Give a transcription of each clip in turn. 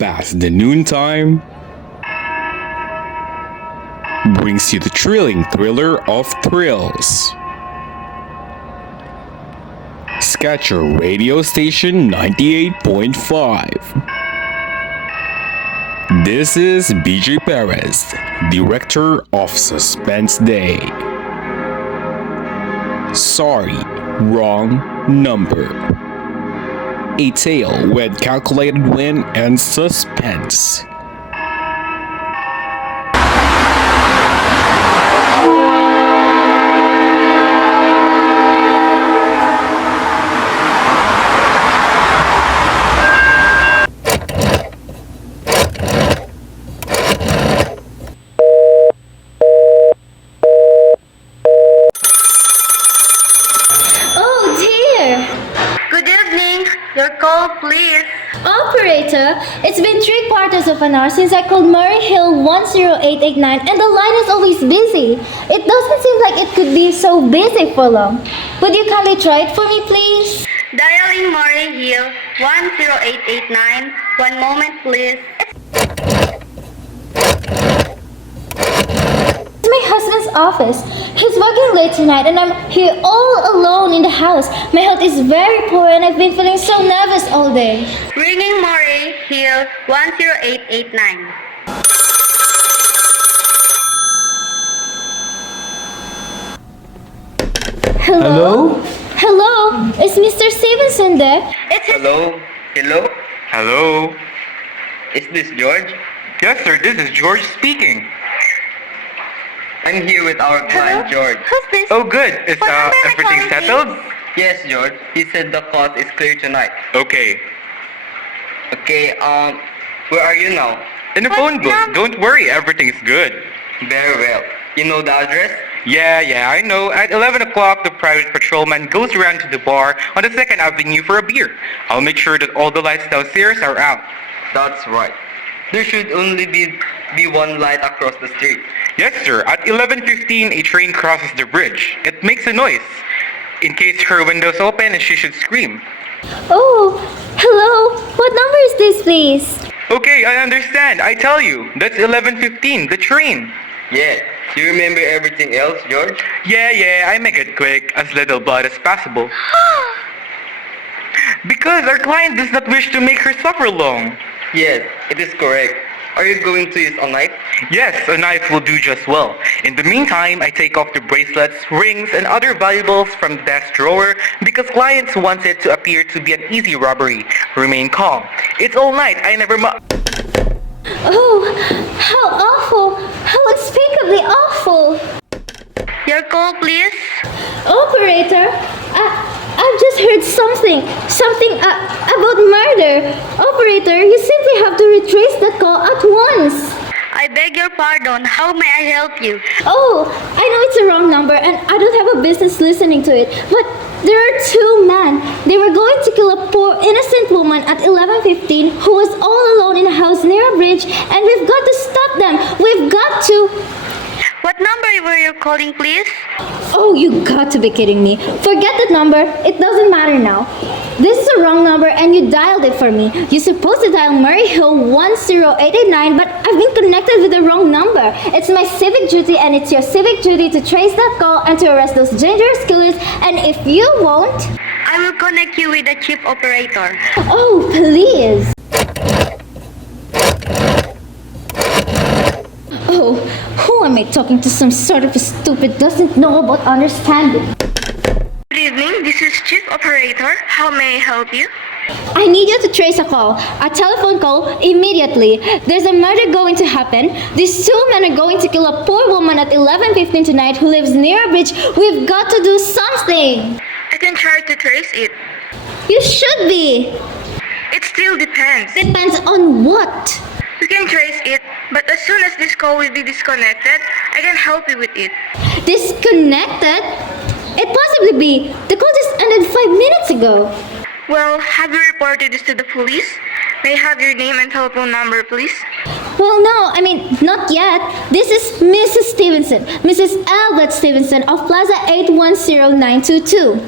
past the noontime brings you the thrilling thriller of thrills. Sketch your radio station 98.5. This is BJ Perez, Director of Suspense Day. Sorry, wrong number. A tale with calculated win and suspense. Your call, please. Operator, it's been 3/4 of an hour since I called Murray Hill 10889 and the line is always busy. It doesn't seem like it could be so busy for long. Would you kindly try it for me, please? Dialing Murray Hill 10889. One moment, please. It's my husband's office. He's working late tonight and I'm here all alone in the house. My health is very poor and I've been feeling so nervous all day. Ringing Murray Hill 10889. Hello? Hello? Is Mr. Stevenson there? Hello? Hello? Hello? Is this George? Yes, sir, this is George speaking. I'm here with our client, George. Who's this? Oh, good. Is What number am I everything calling, settled? Yes, George. He said the cost is clear tonight. Okay. Okay, where are you now? In the What phone book. num- Don't worry, everything's good. Very well. You know the address? Yeah, I know. At 11 o'clock, the private patrolman goes around to the bar on the 2nd Avenue for a beer. I'll make sure that all the lights downstairs are out. That's right. There should only be one light across the street. Yes, sir. At 11:15, a train crosses the bridge. It makes a noise. In case her window's open and she should scream. Oh, hello. What number is this, please? Okay, I understand. I tell you. That's 11:15, the train. Yeah. Do you remember everything else, George? Yeah, I make it quick, as little blood as possible. Because our client does not wish to make her suffer long. Yes, it is correct. Are you going to use a knife? Yes, a knife will do just well. In the meantime, I take off the bracelets, rings, and other valuables from the desk drawer because clients want it to appear to be an easy robbery. Remain calm. It's all night. I never Oh, how awful! How unspeakably awful! Your call, please. Operator, I've just heard something about murder. Operator, you simply have to retrace the call at once. I beg your pardon. How may I help you? Oh, I know it's a wrong number and I don't have a business listening to it, but there are two men. They were going to kill a poor innocent woman at 11:15 who was all alone in a house near a bridge, and we've got to stop them. We've got to. What number were you calling, please? Oh, you got to be kidding me. Forget that number. It doesn't matter now. This is a wrong number and you dialed it for me. You're supposed to dial Murray Hill 10889, but I've been connected with the wrong number. It's my civic duty and it's your civic duty to trace that call and to arrest those dangerous killers, and if you won't... I will connect you with the chief operator. Oh, please. Oh, who am I talking to? Some sort of a stupid doesn't know about understanding. Good evening, this is chief operator. How may I help you? I need you to trace a call, a telephone call, immediately. There's a murder going to happen. These two men are going to kill a poor woman at 11:15 tonight who lives near a bridge. We've got to do something. I can try to trace it. You should be. It still depends. Depends on what? We can trace it, but as soon as this call will be disconnected, I can help you with it. Disconnected? It possibly be. The call just ended 5 minutes ago. Well, have you reported this to the police? May I have your name and telephone number, please? Well, no, not yet. This is Mrs. Stevenson, Mrs. Albert Stevenson of Plaza 810922.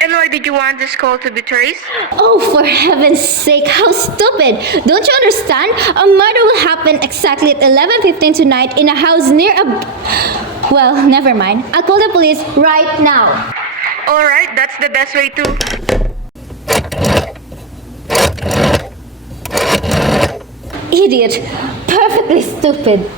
And why did you want this call to be traced? Oh, for heaven's sake, how stupid! Don't you understand? A murder will happen exactly at 11:15 tonight in a house near a... Well, never mind. I'll call the police right now. Alright, that's the best way to... Idiot. Perfectly stupid.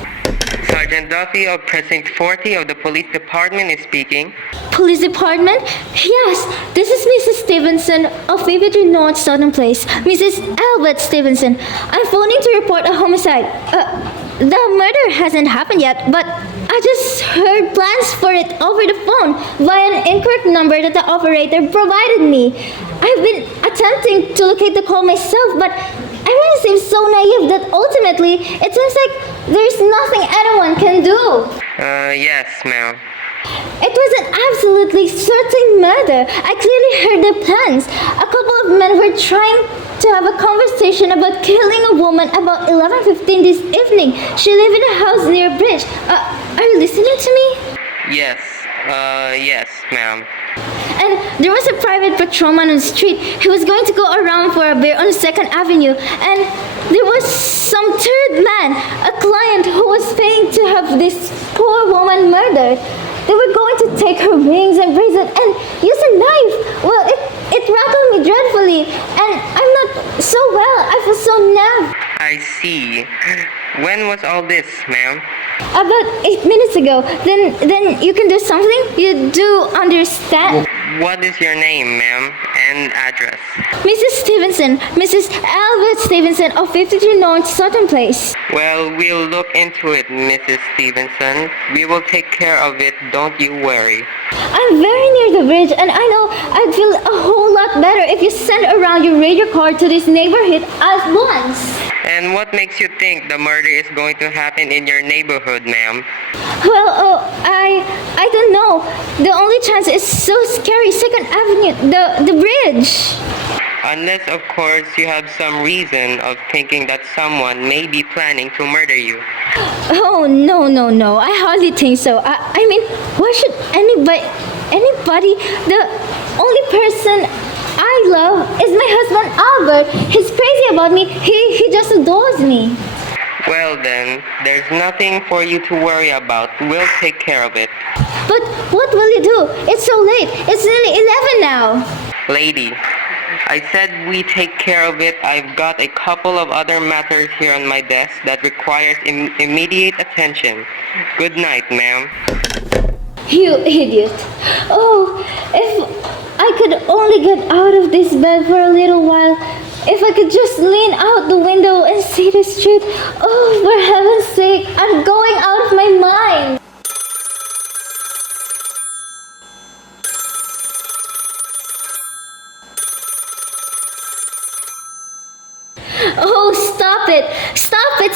Sergeant Duffy of Precinct 40 of the Police Department is speaking. Police department? Yes, this is Mrs. Stevenson of 53 North Southern Place. Mrs. Albert Stevenson. I'm phoning to report a homicide. The murder hasn't happened yet, but I just heard plans for it over the phone via an incorrect number that the operator provided me. I've been attempting to locate the call myself, but everyone seems so naive that ultimately it seems like there's nothing anyone can do. Yes, ma'am. It was an absolutely certain murder. I clearly heard the plans. A couple of men were trying to have a conversation about killing a woman about 11:15 this evening. She lived in a house near a bridge. Are you listening to me? Yes, yes, ma'am. And there was a private patrolman on the street. He was going to go around for a beer on 2nd Avenue. And there was some third man, a client who was paying to have this poor woman murdered. They were going to take her rings and bracelet and use a knife. Well, it rattled me dreadfully. And I'm not so well. I feel so numb. I see. When was all this, ma'am? About 8 minutes ago. Then you can do something? You do understand? What is your name, ma'am, and address? Mrs. Stevenson, Mrs. Albert Stevenson of 53 North Southern Place. Well, we'll look into it, Mrs. Stevenson. We will take care of it, don't you worry. I'm very near the bridge, and I know I'd feel a whole lot better if you send around your radio car to this neighborhood at once. And what makes you think the murder is going to happen in your neighborhood, ma'am? Well, I don't know. The only chance is so scary. 2nd Avenue, the bridge. Unless, of course, you have some reason of thinking that someone may be planning to murder you. Oh, no. I hardly think so. I mean, why should anybody, the only person I love is my husband Albert. He's crazy about me. He just adores me. Well then, there's nothing for you to worry about. We'll take care of it. But what will you do? It's so late. It's nearly 11 now. Lady, I said we take care of it. I've got a couple of other matters here on my desk that requires immediate attention. Good night, ma'am. You idiot. Oh, if I could only get out of this bed for a little while. If I could just lean out the window and see the street. Oh, for heaven's sake, I'm going out of my mind. Oh, stop it. Stop it.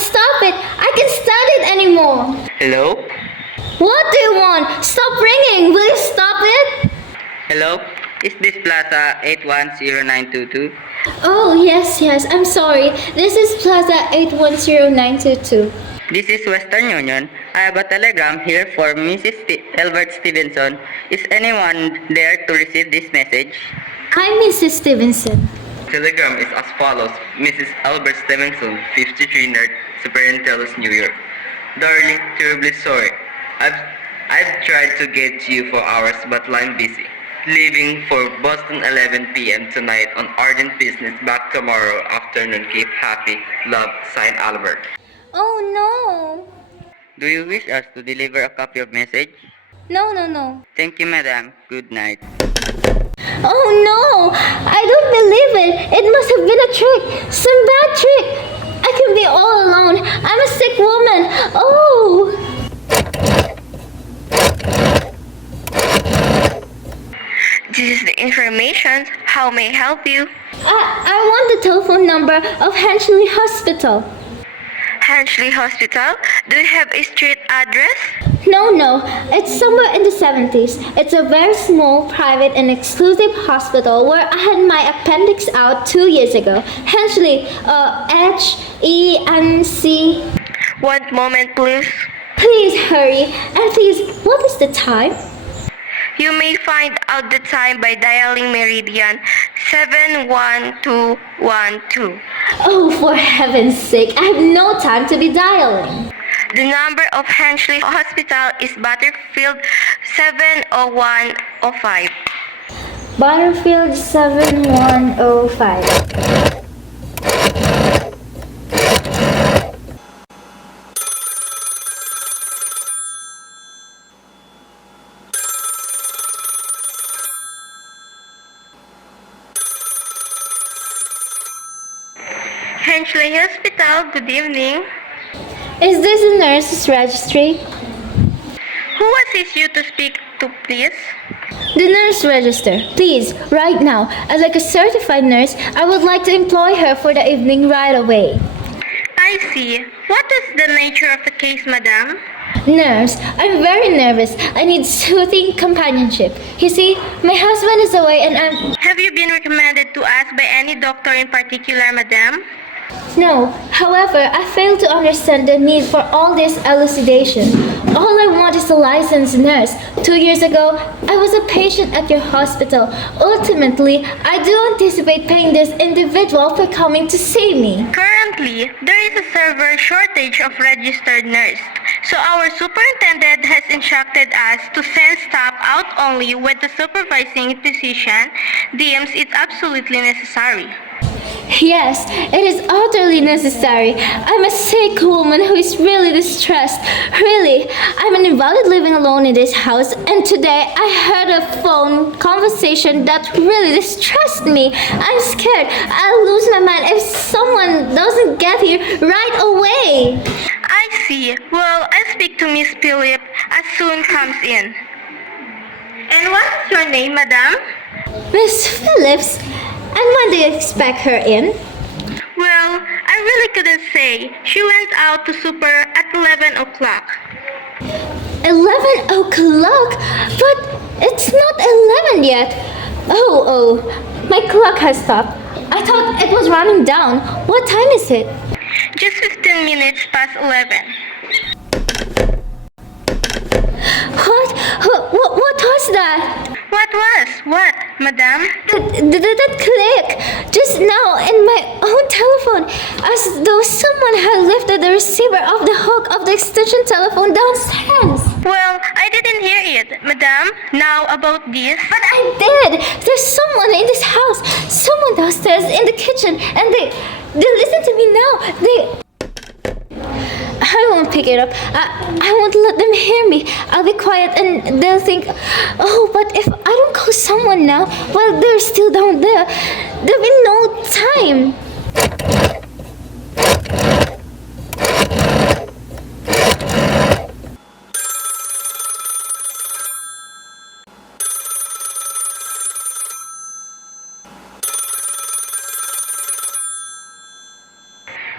I can't stand it anymore. Hello? What do you want? Stop ringing. Will you stop it? Hello? Is this Plaza 810922? Oh, yes. I'm sorry. This is Plaza 810922. This is Western Union. I have a telegram here for Mrs. Albert Stevenson. Is anyone there to receive this message? I'm Mrs. Stevenson. Telegram is as follows. Mrs. Albert Stevenson, 53 North Superintendence, New York. Darling, terribly sorry. I've tried to get to you for hours, but line busy. Leaving for Boston 11 p.m. tonight on urgent business. Back tomorrow afternoon. Keep happy. Love, signed Albert. Oh, no. Do you wish us to deliver a copy of message? No. Thank you, madam. Good night. Oh, no. I don't believe it. It must have been a trick. Some bad trick. I can be all alone. I'm a sick woman. Oh. This is the information. How may I help you? I want the telephone number of Hanchley Hospital. Hanchley Hospital? Do you have a street address? No. It's somewhere in the 70s. It's a very small, private, and exclusive hospital where I had my appendix out 2 years ago. Hanchley, H-E-N-C. 1 moment, please. Please hurry. And please, what is the time? You may find out the time by dialing Meridian 71212. Oh, for heaven's sake, I have no time to be dialing. The number of Hensley Hospital is Butterfield 70105. Butterfield 7105. Hensley Hospital, good evening. Is this a nurse's registry? Who assists you to speak to, please? The nurse register, please, right now. As like a certified nurse, I would like to employ her for the evening right away. I see. What is the nature of the case, madam? Nurse, I'm very nervous. I need soothing companionship. You see, my husband is away and I'm... Have you been recommended to us by any doctor in particular, madam? No, however, I fail to understand the need for all this elucidation. All I want is a licensed nurse. 2 years ago, I was a patient at your hospital. Ultimately, I do anticipate paying this individual for coming to see me. Currently, there is a severe shortage of registered nurses. So our superintendent has instructed us to send staff out only when the supervising physician deems it absolutely necessary. Yes, it is utterly necessary. I'm a sick woman who is really distressed. Really, I'm an invalid living alone in this house, and today I heard a phone conversation that really distressed me. I'm scared I'll lose my mind if someone doesn't get here right away. I see. Well, I'll speak to Miss Phillip as soon comes in. And what's your name, madam? Miss Phillips, and when do you expect her in? Well, I really couldn't say. She went out to super at 11 o'clock. 11 o'clock? But it's not 11 yet. Oh, my clock has stopped. I thought it was running down. What time is it? Just 15 minutes past 11. What was that? What was? What, madam? That click just now in my own telephone, as though someone had lifted the receiver off the hook of the extension telephone downstairs. Well, I didn't hear it, madam. Now about this. But I did. There's someone in this house, someone downstairs in the kitchen, and they listen to me now. I won't pick it up. I won't let them hear me. I'll be quiet and they'll think, oh, but if I don't call someone now, while they're still down there, there'll be no time.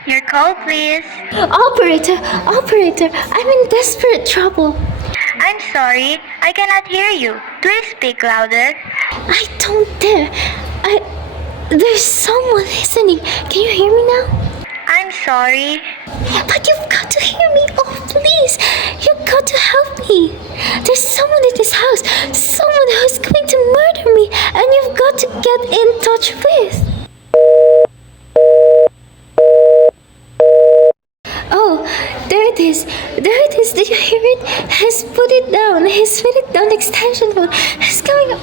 Your call, please. Operator, I'm in desperate trouble. I'm sorry, I cannot hear you. Please speak louder. I don't dare. There's someone listening. Can you hear me now? I'm sorry. But you've got to hear me. Oh, please. You've got to help me. There's someone in this house. Someone who's going to murder me. And you've got to get in touch with. Oh, there it is. There it is. Did you hear it? He's put it down. He's put it down the extension cord. He's coming up.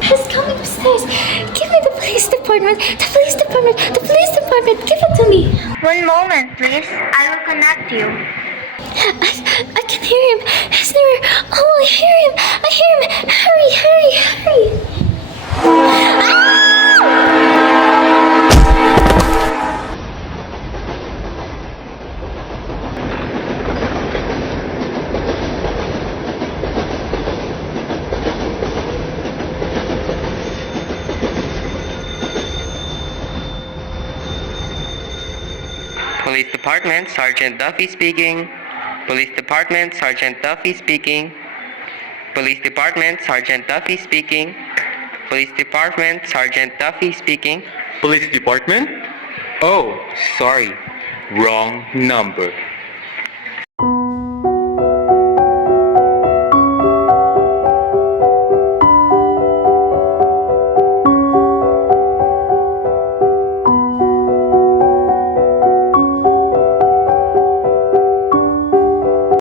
He's coming upstairs. Give me the police department. The police department. The police department. Give it to me. 1 moment, please. I will connect you. I can hear him. He's near. Oh, I hear him. I hear him. Hurry, hurry, hurry. Police Department, Sergeant Duffy speaking. Police Department, Sergeant Duffy speaking. Police Department, Sergeant Duffy speaking. Police Department, Sergeant Duffy speaking. Police Department? Oh, sorry. Wrong number.